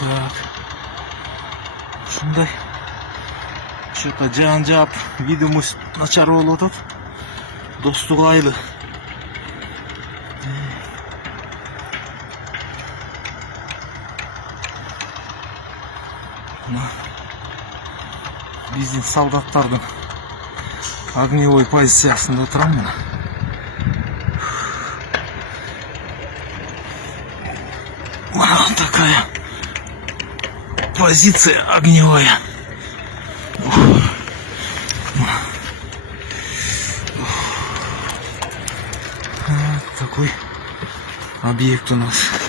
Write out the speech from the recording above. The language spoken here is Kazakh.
Так. Ушундай. Что-то жан жаап, видимость начар болуп атат. Достук айлы. Биздин солдаттардын огневой позициясында турам мына. Вот такая позиция огневая. Вот такой объект у нас.